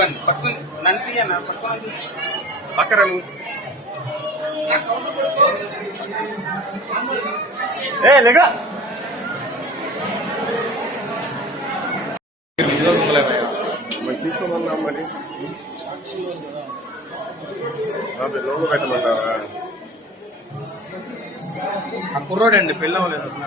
ఇవ్వండి. పట్టుకుని నన్ను తీయన్న పట్టుకోండి నువ్వు. మరి తీసుకోమన్నా పెట్టమంటావా? ఆ కుర్రోడు అండి పెళ్ళి అవ్వలేదు అసలు